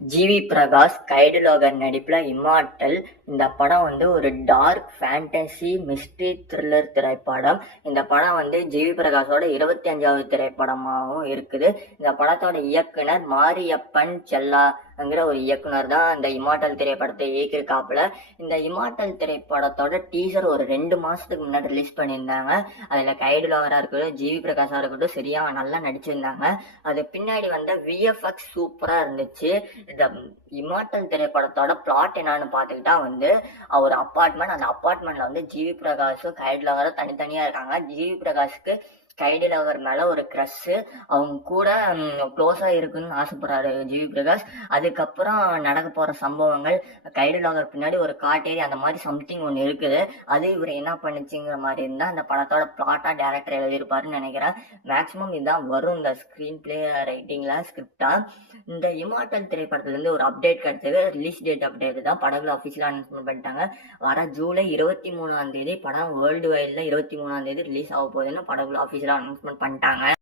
GV Prakash, guide லோகர் நடிப்புல immortal. இந்த படம் ஒரு டார்க் ஃபேண்டசி மிஸ்ட்ரி த்ரில்லர் திரைப்படம். இந்த படம் ஜிவி பிரகாஷோட 25வது திரைப்படமாகவும் இருக்குது. இந்த படத்தோட இயக்குனர் மாரியப்பன் செல்லாங்கிற ஒரு இயக்குனர் தான் இந்த இம்மார்ட்டல் திரைப்படத்தை இயக்கியிருக்காப்புல. இந்த இம்மார்ட்டல் திரைப்படத்தோட டீசர் ஒரு 2 மாசத்துக்கு முன்னாடி ரிலீஸ் பண்ணியிருந்தாங்க. அதுல கைடு லோகரா இருக்கட்டும், ஜிவி பிரகாஷா இருக்கட்டும் சரியா நல்லா நடிச்சிருந்தாங்க. அது பின்னாடி விஎஃப்எக்ஸ் சூப்பரா இருந்துச்சு. இந்த இம்மார்ட்டல் திரைப்படத்தோட பிளாட் என்னன்னு பார்த்துக்கிட்டா ஒரு அப்பார்ட்மெண்ட். அந்த அப்பார்ட்மெண்ட்ல ஜிவி பிரகாஷும் கைடு லோகரும் தனித்தனியா இருக்காங்க. ஜிவி பிரகாஷ்க்கு கைடு லவர் மேல ஒரு க்ரஷ். அவங்க கூட க்ளோஸா இருக்குன்னு ஆசைப்படுறாரு ஜிவி பிரகாஷ். அதுக்கப்புறம் நடக்க போற சம்பவங்கள், கைடு லவர் பின்னாடி ஒரு காட்டேரி அந்த மாதிரி சம்திங் ஒன்று இருக்குது. அது இவர் என்ன பண்ணுச்சுங்கிற மாதிரி இருந்தா அந்த படத்தோட பிளாட்டா டேரக்டர் எழுதியிருப்பாருன்னு நினைக்கிறேன். மேக்சிமம் இதுதான் வரும் இந்த ஸ்கிரீன் பிளே ரைட்டிங்ல ஸ்கிரிப்டா. இந்த இம்மார்ட்டல் திரைப்படத்துல இருந்து ஒரு அப்டேட் கிடைச்சது. ரிலீஸ் டேட் அப்டேட் தான் படகுல அஃபிஷியலா அனௌன்ஸ்மெண்ட் பண்ணிட்டாங்க. வர ஜூலை 23ஆம் தேதி படம் வேர்ல்டு வைட்ல 23ஆம் தேதி ரிலீஸ் ஆக போகுதுன்னு படகுல அஃபிஷியலா அனௌன்ஸ்மெண்ட் பண்ணிட்டாங்க.